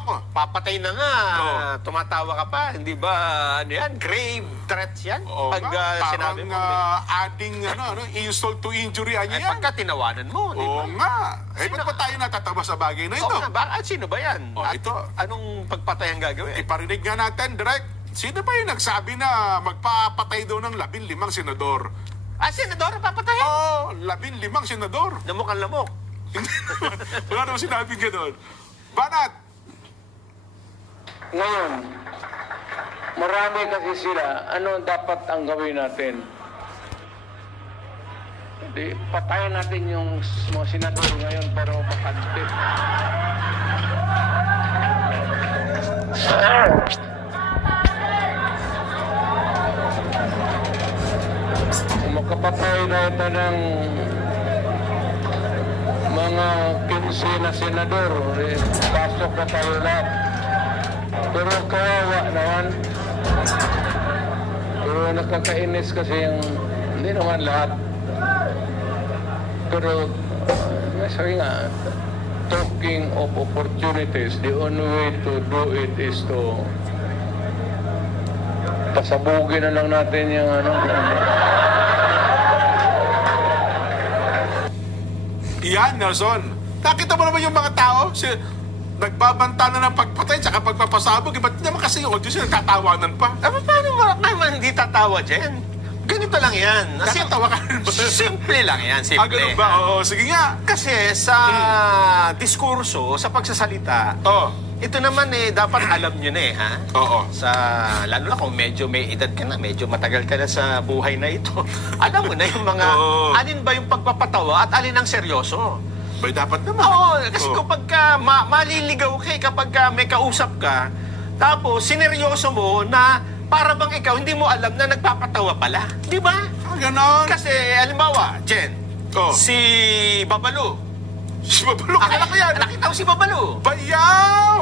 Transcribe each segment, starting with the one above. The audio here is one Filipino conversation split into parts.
ako. Papatay na nga. Tumatawa ka pa. Hindi ba, ano yan? Grave threats yan? Oo Pag nga, sinabi mo. adding insult to injury, Ay, pagka tinawanan mo, di ba? Oo nga. Eh, ba't ba tayo natatawa sa bagay na ito? Oo nga, sino ba yan? O, ito. Anong pagpatay ang gagawin? Iparinig nga natin, direct. Sino ba yung nagsabi na magpapatay daw ng 15 senador? Senador, papatayin? Oo, 15 senador. Lamok ang lamok. Wala naman sinabing gano'n. Banat! Ngayon, marami kasi sila. Ano dapat ang gawin natin? Hindi, patayin natin yung mga senador ngayon para mapakante. Kung makapatay na ito ng mga 15 na senador, pasok na tayo lahat. Pero kawawa naman. Pero nakakainis kasi yung hindi naman lahat. Pero sabi nga, talking of opportunities, the only way to do it is to pasabugin na lang natin yung ano. Yan, Nelson. Nakita mo naman yung mga tao? Nagbabanta na ng pagpatay tsaka pagpapasabog. Ba't naman kasi yung audience nagtatawanan pa? Paano mo naman hindi tatawa dyan? Ganito lang yan. Nakatawa ka rin ba? Simple lang yan, simple. Ganun ba? Oo, sige nga. Kasi sa diskurso, sa pagsasalita, ito naman dapat alam nyo na ha? Oo. Lalo na kung medyo may edad ka na, medyo matagal ka na sa buhay na ito. Alam mo na yung mga, alin ba yung pagpapatawa at alin ang seryoso? Bay, dapat naman. Oo, kasi kapag maliligaw ka, kapag may kausap ka, tapos sineryoso mo na para bang ikaw, hindi mo alam na nagpapatawa pala. Di ba? Ganon. Kasi, halimbawa, Jen, si Babalu. Si Babalu, kilala ko yan. Nakita ko si Babalu. Bayaw!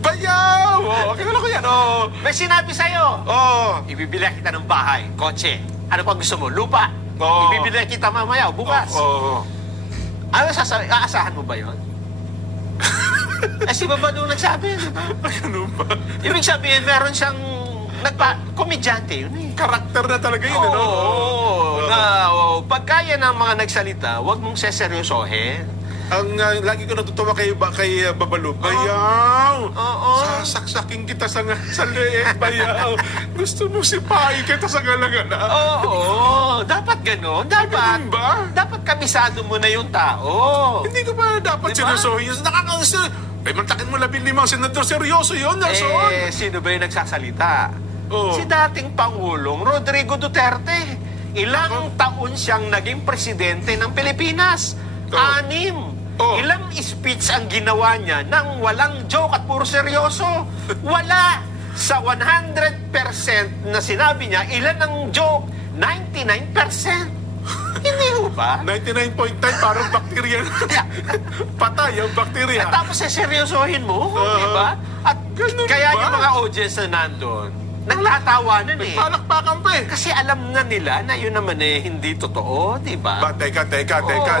Bayaw! Kilala ko yan. May sinabi sa'yo. Ibibili kita ng bahay, kotse. Ano pa gusto mo? Lupa. Ibibili kita mamaya, bukas. Ano sasabi? Aasahan mo ba yun? Si Babalu nagsabi, di ba? Ano ba? Ibig sabihin, meron siyang komedyante yun eh. Karakter na talaga yun, pagka yan ang mga nagsalita, huwag mong seseryosohin. Ang lagi ko natutuwa kay Babalu, Bayaw! Sasaksakin kita sa leeg, Bayaw! Gusto mo sipahin kita sa galagala? Dapat gano'n. Dapat ba? Dapat kabisado mo na yung tao. Hindi ko ba dapat sinusohin yun? Ay, mantakin mo 15 senador. Seryoso yun, Nelson? Sino ba yung nagsasalita? Si dating Pangulong Rodrigo Duterte. Ilang taon siyang naging presidente ng Pilipinas? 6. Ilang speech ang ginawa niya nang walang joke at puro seryoso? Wala. Sa 100% na sinabi niya, ilan ang joke? 99%. Hindi mo ba? 99.9 parang bakterya. Patay ang bakterya. At tapos seryosohin mo, di ba? At kaya yung mga audience na nandun, nagtatawanan eh. Palakpakan pa eh. Kasi alam na nila na yun naman hindi totoo, di ba? Teka,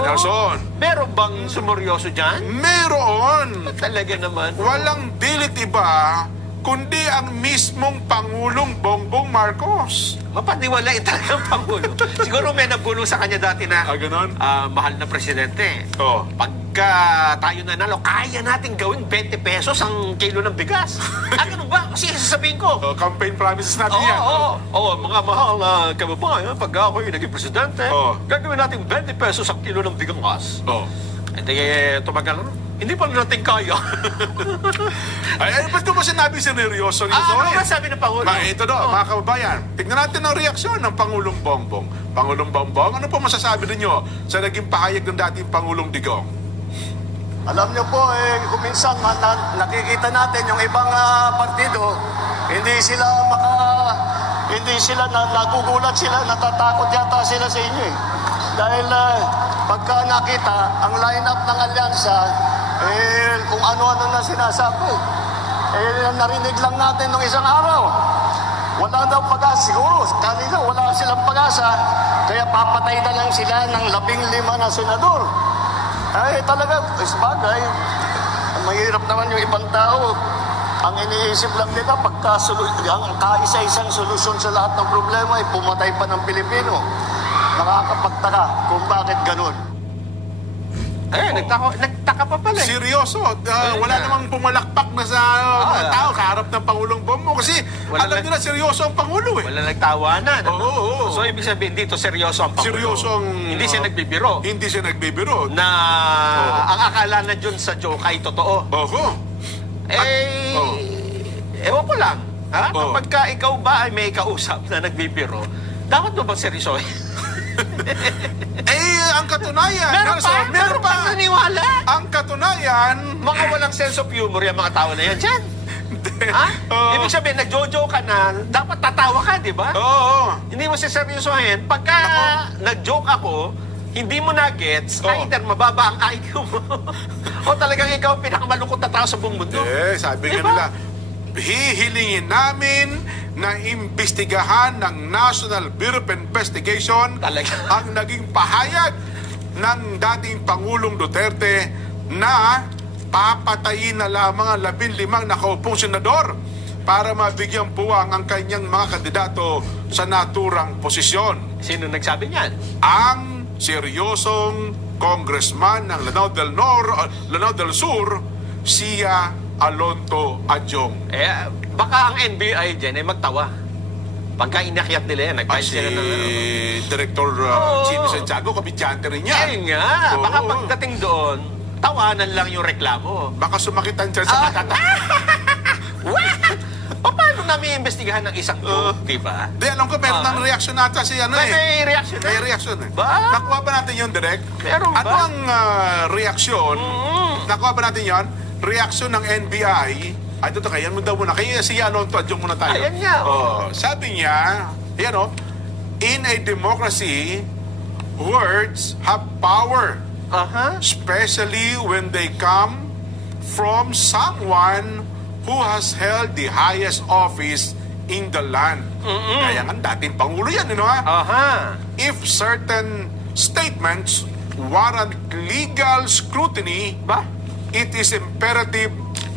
Nelson. Meron bang sumuryoso dyan? Meron. Talaga naman. Walang dilit iba, kundi ang mismong Pangulong Bongbong Marcos. Mapaniwala talagang Pangulo. Siguro may nabulong sa kanya dati na ganon? Mahal na presidente. Pagka tayo nanalo, kaya natin gawin 20 pesos ang kilo ng bigas. Ganun ba? Kasi sasabihin ko. Campaign promises natin yan. Mga mahal na kababayan, pagka ako'y naging presidente, gagawin natin 20 pesos ang kilo ng bigas. Hindi tumagal na. Hindi pa natin kaya. Ba't ko ba sinabi seryoso? Ano ba sabi ng Pangulo? Ito daw, mga kababayan. Tignan natin ang reaksyon ng Pangulong Bongbong. Pangulong Bongbong, ano po masasabi ninyo sa naging pahayag ng dating Pangulong Digong? Alam niyo po, kung minsan nakikita natin yung ibang partido, hindi sila nagugulat sila, natatakot yata sila sa inyo eh. Dahil pagka nakita ang line-up ng alyansa, kung ano-ano na sinasabi. Narinig lang natin nung isang araw. Wala daw pag-asa. Siguro, kanina wala silang pag-asa. Kaya papatay na lang sila ng 15 na senador. Talaga, isbagay. mahirap naman yung ibang tao. Ang iniisip lang nila, ang kaisa-isang solusyon sa lahat ng problema ay pumatay pa ng Pilipino. Nakakapagtaka kung bakit ganun. Nagtaka pa pala. Seryoso. Wala namang pumalakpak na sa mga tao kaharap ng Pangulong Bongbong kasi alam nila seryoso ang Pangulo eh. Wala nagtawanan. Oo. So, ibig sabihin dito, seryoso ang Pangulo. Seryoso ang... Hindi siya nagbibiro. Hindi siya nagbibiro. Na ang akala na dyan sa joke ay totoo. Ewan ko lang. Kapag ka ikaw ba ay may kausap na nagbibiro, dapat mo bang seryosohin? Ang katunayan, meron pa naniwala. Ang katunayan, mga walang sense of humor yung mga tao na yan dyan. Ibig sabihin, nagjojo ka na, dapat tatawa ka, di ba? Oo. Hindi mo siseryosohin. Pagka nag-joke ako, hindi mo na-gets, either mababa ang IQ mo, o talagang ikaw pinakamalungkot na tao sa buong mundo. Sabi nga nila, hihilingin namin na imbestigahan ng National Bureau of Investigation ang naging pahayag ng dating Pangulong Duterte na papatayin na lamang ang 15 nakaupong senador para mabigyang puwang ang kanyang mga kandidato sa naturang posisyon. Sino nagsabi niyan? Ang seryosong congressman ng Lanao del Sur, Sia Alonto Adjong. Baka ang NBI dyan ay magtawa. Pagka inakyat nila yan, nag-file sila ng... Director Jimmy Santiago, kabidyante rin yan. Ayun nga. Baka pagdating doon, tawanan lang yung reklamo. Baka sumakitan siya sa katata. Paano namin iimbestigahan ng isang joke, di ba? Di, alam ko, meron ng reaksyon nata si May reaksyon May reaksyon eh. Ba? Nakuha ba natin yun, Direk? Meron ba? Ano ang reaksyon? Nakuha ba natin yun? Reaksyon ng NBI. Ay, ito kaya mo daw muna. Kaya si Alonto Adjong muna tayo. Ayan nga. Sabi niya, in a democracy, words have power. Especially when they come from someone who has held the highest office in the land. Kaya nga, dating Pangulo yan, If certain statements warrant legal scrutiny, it is imperative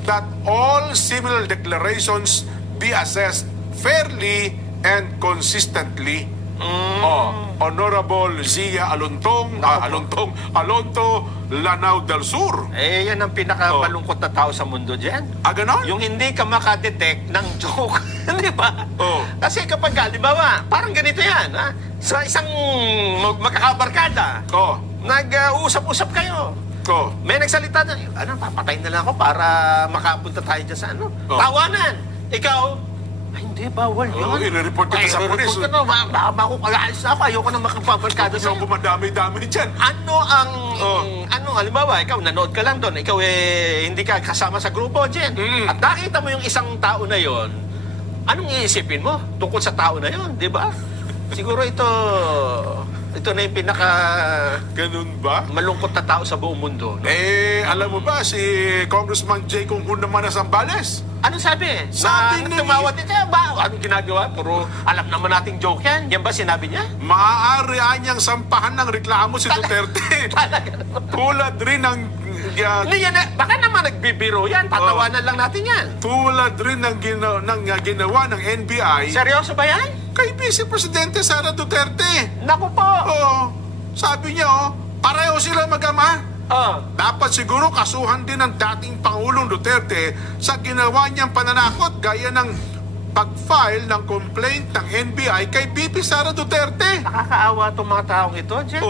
that all similar declarations be assessed fairly and consistently. Honorable Zia Alonto, Lanao del Sur. Yan ang pinakamalungkot na tao sa mundo dyan. Ganon? Yung hindi ka makadetect ng joke. Di ba? Kasi kapag, halimbawa, parang ganito yan, sa isang magkakabarkada, nag-uusap-usap kayo. May nagsalita na, papatayin na lang ako para makapunta tayo dyan sa tawanan. Ikaw, hindi, bawal yun. I-report kita sa polis. I-report ka na, baka ako, alis na ako, ayoko na makapabarkada sa'yo. Huwag bumadami-dami dyan. Halimbawa, ikaw, nanood ka lang doon, ikaw hindi ka kasama sa grupo dyan. At nakita mo yung isang tao na yon, anong iisipin mo tungkol sa tao na yon, di ba? Siguro ito na yung Ganun ba? malungkot na tao sa buong mundo. No? Alam mo ba, si Congressman J. Kung naman na Zambales? Anong sabi? Sabi niya, tumawad niya ba? Anong ginagawa? Puro alam naman nating joke yan. Yan ba sinabi niya? Maaari niyang sampahan ng reklamo si Duterte. Tulad rin ng... baka naman nagbibiro yan. Tatawanan lang natin yan. Tulad rin ng ginawa ng NBI. Seryoso ba yan? Kay Vice Presidente Sara Duterte. Naku po. Sabi niya, pareho sila mag-ama. Dapat siguro kasuhan din ng dating Pangulong Duterte sa ginawa niyang pananakot gaya ng pag-file ng complaint ng NBI kay VP Sara Duterte. Nakakaawa itong mga taong ito, Jen.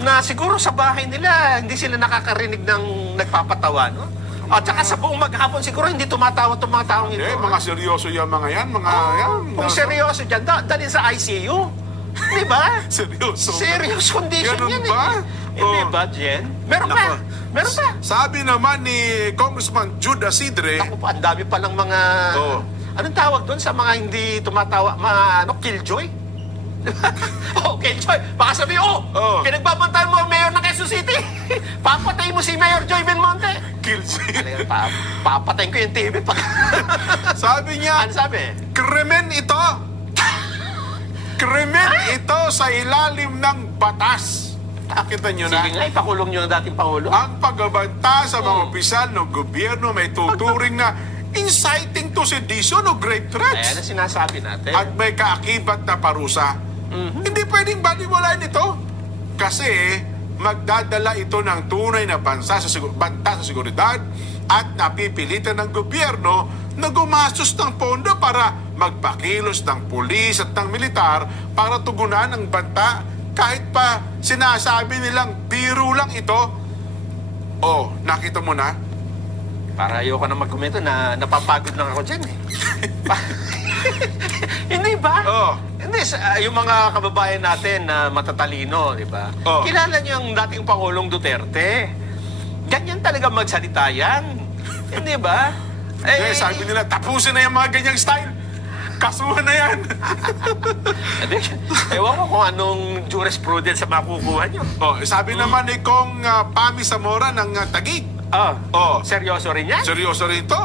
Na siguro sa bahay nila, hindi sila nakakarinig ng nagpapatawa, no? At saka sa buong maghapon, siguro hindi tumatawa itong mga taong ito. Mga seryoso yung mga yan. Kung seryoso dyan, dalhin sa ICU. Di ba? Seryoso? Serious condition Ganun yan ba? Hindi ba, Jen? Meron pa. Meron pa. Sabi naman ni Congressman Jude Asidre... Ako pa, ang dami palang mga... Anong tawag doon sa mga hindi tumatawa? Mga killjoy? Killjoy. Baka sabi, pinagbabantayan mo ang mayor ng Quezon City. Papatayin mo si Mayor Joy Belmonte. Killjoy. Papatayin ko yung TV. Sabi niya... Ano sabi? Krimen ito. Krimen ito sa ilalim ng batas. Nakita nyo na? Sige nga, ipakulong nyo ang dating Pangulo. Ang pagbabanta sa mga opisyal ng gobyerno may tuturing na inciting to sedition o grave threats. Ayan ang sinasabi natin. At may kaakibat na parusa. Hindi pwedeng baliwalain ito. Kasi magdadala ito ng tunay na banta sa seguridad at napipilitan ng gobyerno na gumastos ng pondo para magpakilos ng pulis at ng militar para tugunan ang banta kahit pa sinasabi nilang biro lang ito. Oh, nakita mo na? Para ayoko na magkomento na napapagod lang ako dyan eh. Hindi ba? Oh. Hindi, yung mga kababayan natin na matatalino, di ba? Oh. Kilala niyo yung dating Pangulong Duterte. Ganyan talaga magsalita yan. Hindi ba? Sabi nila, tapusin na yung mga ganyang style. Kasuhan na yan. Ewan ko kung anong jurisprudence sa makukuha nyo. Oh, sabi naman ni Kong Pami Zamora ng Taguig. Oh. Seryoso rin yan? Seryoso rin ito.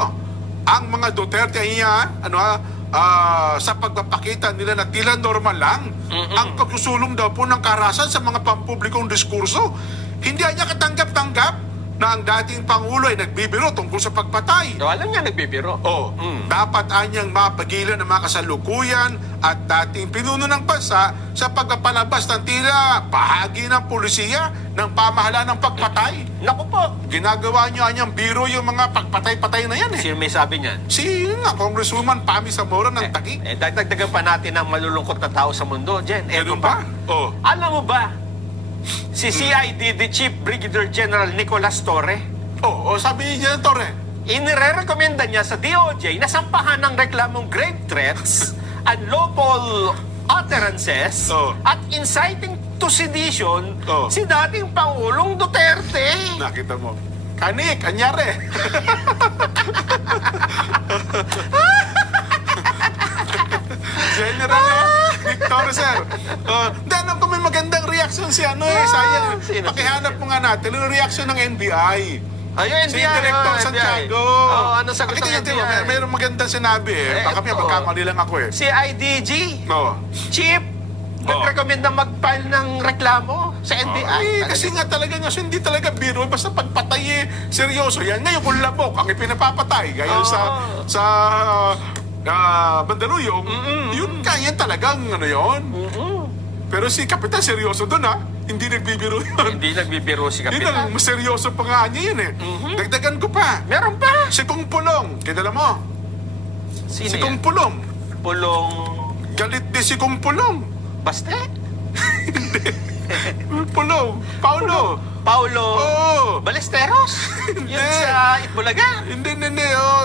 Ang mga Duterte niya, sa pagpapakita nila na tila normal lang ang pagsusulong daw po ng karahasan sa mga pampublikong diskurso. Hindi niya katanggap-tanggap na ang dating Pangulo ay nagbibiro tungkol sa pagpatay. So, alam niya nagbibiro. Dapat anyang mapagilan ng mga kasalukuyan at dating pinuno ng bansa sa pagpapalabas ng tila bahagi ng pulisiya ng pamahalaan ng pagpatay. Naku po. Ginagawa niyo anyang biro yung mga pagpatay-patay na yan eh. Sino may sabi niyan? Si Congresswoman Pami Zamora ng Taguig. Dagdagan pa natin ang malulungkot na tao sa mundo, Jen. Ganun ba? Alam mo ba, si CIDD Chief Brigadier General Nicolas Torre, sabi niya ng Torre. inirekomenda niya sa DOJ na sampahan ng reklamong grave threats, unlawful utterances, at inciting to sedition si dating Pangulong Duterte. Nakita mo. Kanik, anyari. General Victor, sir. Alam ko may magandang reaction si sayang. Pakihanap mo nga natin yung reaction ng NBI. Ayun, Si NBI. Director Santiago. Ano sagot ng NBI? Mayroong magandang sinabi eh. Baka may magkamali lang ako eh. Si IDG, Chief, nag-recommend na mag-file ng reklamo sa NBI. Kasi nga talaga hindi talaga biro. Basta pagpatay eh, seryoso yan. Ngayon kung labok ang ipinapapatay, gaya sa Mandaluyong, yun kaya talagang yun. Pero si Kapitan seryoso doon hindi nagbibiro yun. Hindi nagbibiro si Yun Kapitan. ang seryoso pa nga niya yun eh. Dagdagan ko pa. Meron pa. Si Kong Pulong, kilala mo? Sino Si yan? Kong Pulong. Pulong Galit din si Kong Pulong. Baste? Pulong. Paulo. Paulo Balesteros? Hindi. Yun sa Itbulaga? Hindi.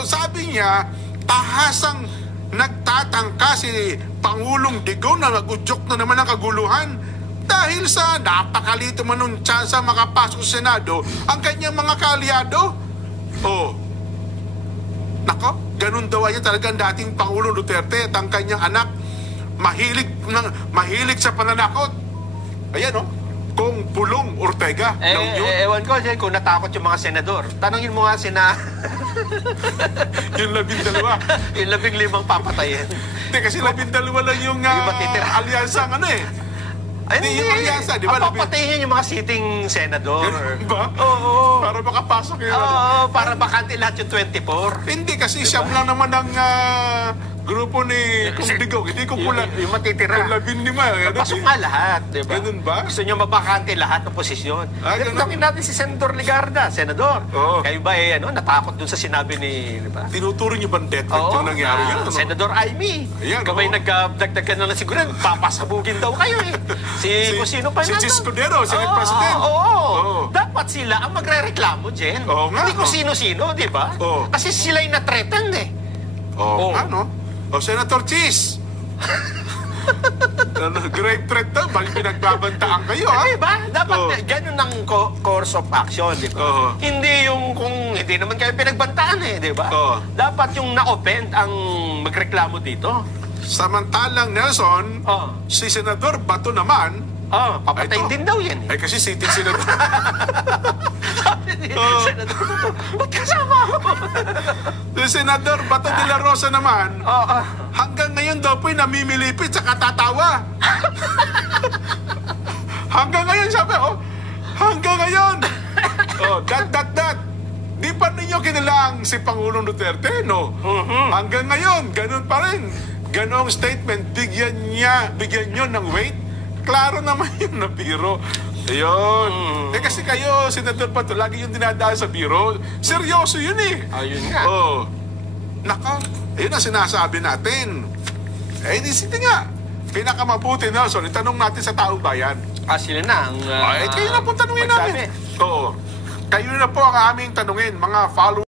Sabi niya, tahasang nagtatangka si Pangulong Digong na nagudyok na naman ang kaguluhan dahil sa napakalito man nung tsansa makapasok sa Senado ang kanyang mga kaalyado. Nako, ganun daw yan talaga ang dating Pangulong Duterte at ang kanyang anak mahilig sa pananakot. Ayan Kung Pulong Ortega. Ewan ko kung natakot yung mga senador. Tanungin mo nga Yung 12. yung 15 papatayin. Hindi, kasi 12 lang yung matitira. alyansa Hindi yung alyansa, di ba? Papatayin yung mga sitting senador. Ba? Oo. Para makapasok yun. Oo, para bakante lahat yung 24. Hindi, kasi siyam lang naman ang grupo ni Kung Digong. Hindi ko pula. Yung matitira. Kung 15. Pasok nga lahat, di ba? Ganun ba? Gusto nyo mabakante lahat ng posisyon. Ganun. Tanungin natin si Senador Ligarda, Senador. Oo. Kayo ba natakot dun sa sinabi ni, di ba? Tinuturo niyo ba ang death threat yung nangyari yun? Senador Aimee. Ayan, Kamay nagdagdagan na siguro, papasabugin daw kayo eh. Kung sino pa Si nandun. Escudero, Senate President. Oo. Dapat sila ang magre-reklamo, Jen. Oo nga, Hindi kung sino-sino, di ba? Oo. Kasi sila'y na-threaten eh. Oo. Senator Cheese. Grave threat daw. Balik pinagbabantaan kayo, ha? Di ba? Dapat ganun ang course of action, di ba? Oo. Hindi yung kung hindi naman kayo pinagbantaan eh, di ba? Oo. Dapat yung na-offend ang magreklamo dito. Samantalang Nelson, si Senador Bato naman, Papatayin ito. din daw yan eh. ay kasi sitting senador. Sabi ni Senador Bato, ba't kasama ako? Si Senador Bato de la Rosa naman, hanggang ngayon daw po'y namimilipit sa katatawa. Hanggang ngayon sabi, Hanggang ngayon. That. Di pa ninyo kinilang si Pangulong Duterte, no? Hanggang ngayon, ganun pa rin. Ganong statement, bigyan nyo ng weight. Klaro naman yun na biro. Ayun. Kasi kayo, Senador Pato, lagi yung dinadaan sa biro. Seryoso yun eh. Ayun nga. Naka, ayun ang sinasabi natin. Sige nga. Pinakamabuti, Nelson, itanong natin sa taong bayan. Sila na ang... Kayo na po tanungin namin. magsabi. Kayo na po ang aming tanungin, mga followers.